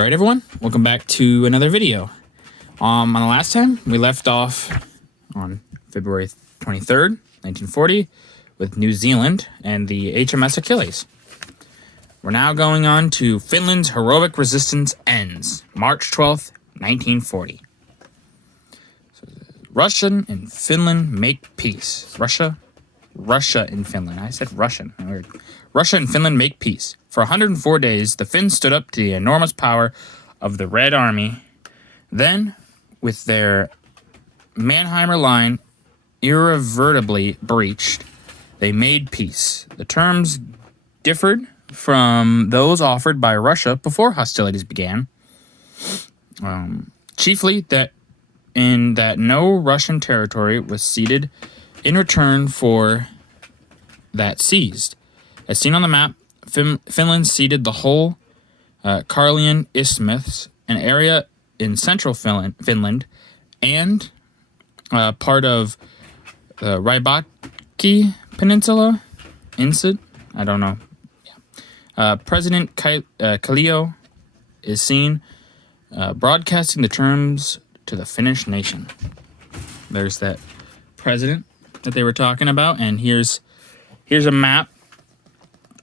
All right, everyone, welcome back to another video. On the last time, we left off on February 23rd, 1940, with New Zealand and the HMS Achilles. We're now going on to Finland's heroic resistance ends, March 12th, 1940. So, Russia and Finland make peace. Russia and Finland. I said Russian. Weird. Russia and Finland make peace. For 104 days, the Finns stood up to the enormous power of the Red Army. Then, with their Mannheimer Line irreversibly breached, they made peace. The terms differed from those offered by Russia before hostilities began. Chiefly that no Russian territory was ceded in return for that seized. As seen on the map, Finland ceded the whole Karelian Isthmus, an area in central Finland, and part of the Rybaki Peninsula. I don't know. Yeah. President Kallio is seen broadcasting the terms to the Finnish nation. There's that president that they were talking about, and here's a map.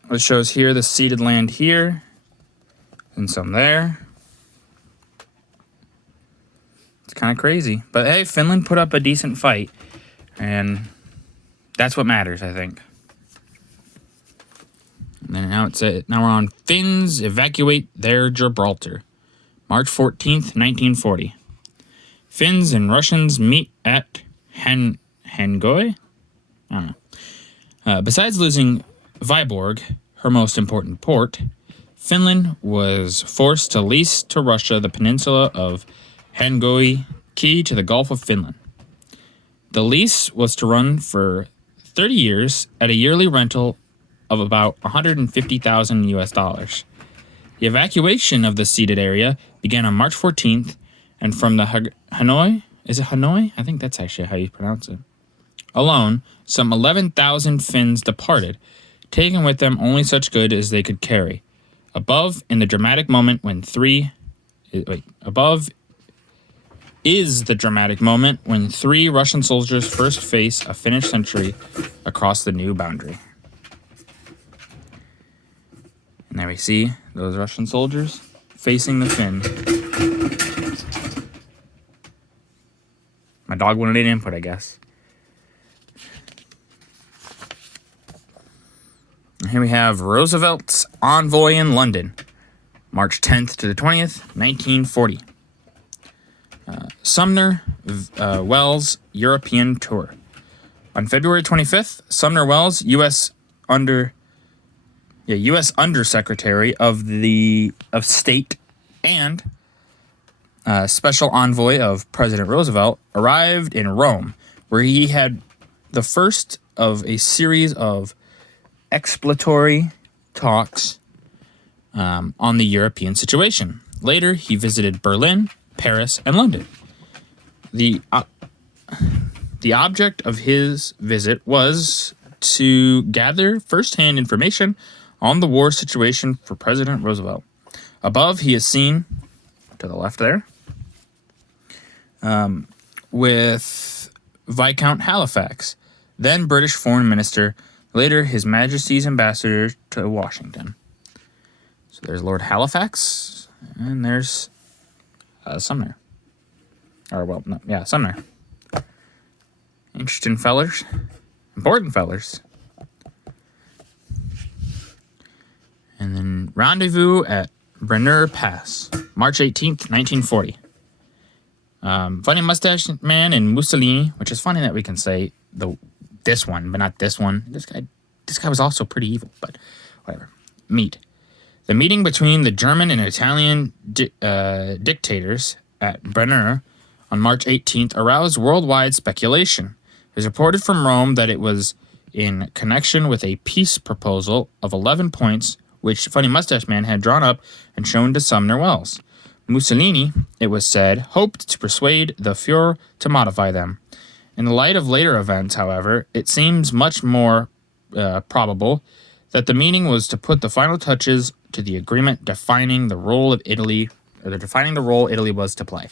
It shows here the ceded land here, and some there. It's kind of crazy. But hey, Finland put up a decent fight, and that's what matters, I think. And then now we're on Finns evacuate their Gibraltar. March 14th, 1940. Finns and Russians meet at Hangoi? I don't know. Besides losing Vyborg, her most important port, Finland was forced to lease to Russia the peninsula of Hangoi, key to the Gulf of Finland. The lease was to run for 30 years at a yearly rental of about $150,000 US. The evacuation of the ceded area began on March 14th, and from the Hanoi, is it Hanoi? I think that's actually how you pronounce it. Alone, some 11,000 Finns departed, taking with them only such good as they could carry. Above is the dramatic moment when three Russian soldiers first face a Finnish sentry across the new boundary. And there we see those Russian soldiers facing the Finn. My dog wanted an input, I guess. And here we have Roosevelt's envoy in London, March 10th to the 20th, 1940. Sumner Welles European tour. On February 25th, Sumner Welles, U.S. Undersecretary of State and Special Envoy of President Roosevelt, arrived in Rome, where he had the first of a series of exploratory talks on the European situation. Later, he visited Berlin, Paris, and London. The object of his visit was to gather first-hand information on the war situation for President Roosevelt. Above, he is seen, to the left there, with Viscount Halifax, then British Foreign Minister, later His Majesty's Ambassador to Washington. So there's Lord Halifax, and there's Sumner. Sumner. Interesting fellers. Important fellers. And then rendezvous at Brenner Pass, March 18th, 1940. Funny Mustache Man and Mussolini, which is funny that we can say this one, but not this one. This guy was also pretty evil, but whatever. Meet. The meeting between the German and Italian dictators at Brenner on March 18th aroused worldwide speculation. It was reported from Rome that it was in connection with a peace proposal of 11 points which Funny Mustache Man had drawn up and shown to Sumner Welles. Mussolini, it was said, hoped to persuade the Fuhrer to modify them. In the light of later events, however, it seems much more probable that the meaning was to put the final touches to the agreement defining the role of Italy or they're defining the role Italy was to play.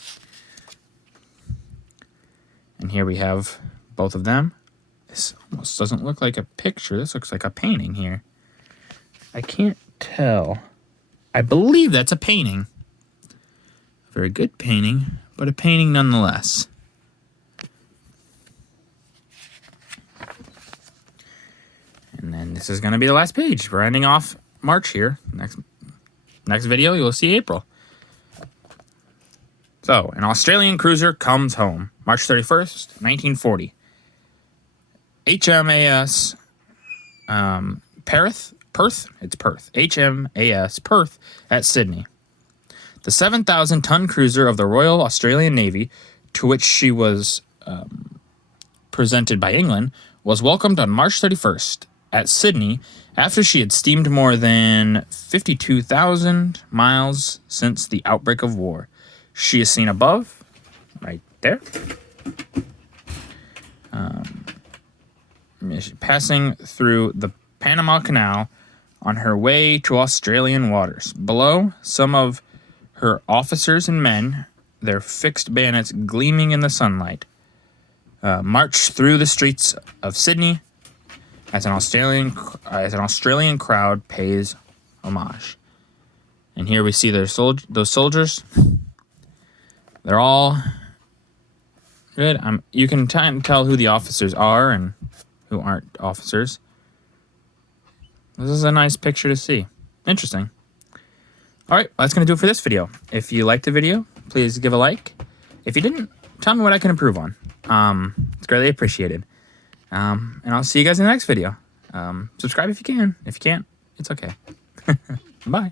And here we have both of them. This almost doesn't look like a picture. This looks like a painting here. I can't tell. I believe that's a painting. A very good painting, but a painting nonetheless. And then this is going to be the last page. We're ending off March here. Next video, you'll see April. So, an Australian cruiser comes home. March 31st, 1940. HMAS Perth. It's Perth. HMAS Perth at Sydney. The 7,000-ton cruiser of the Royal Australian Navy, to which she was presented by England, was welcomed on March 31st at Sydney after she had steamed more than 52,000 miles since the outbreak of war. She is seen above, right there, passing through the Panama Canal on her way to Australian waters. Below, some of her officers and men, their fixed bayonets gleaming in the sunlight, march through the streets of Sydney as an Australian crowd pays homage. And here we see those soldiers. They're all good. You can tell who the officers are and who aren't officers. This is a nice picture to see. Interesting. All right, well, that's going to do it for this video. If you liked the video, please give a like. If you didn't, tell me what I can improve on. It's greatly appreciated. And I'll see you guys in the next video. Subscribe if you can. If you can't, it's okay. Bye.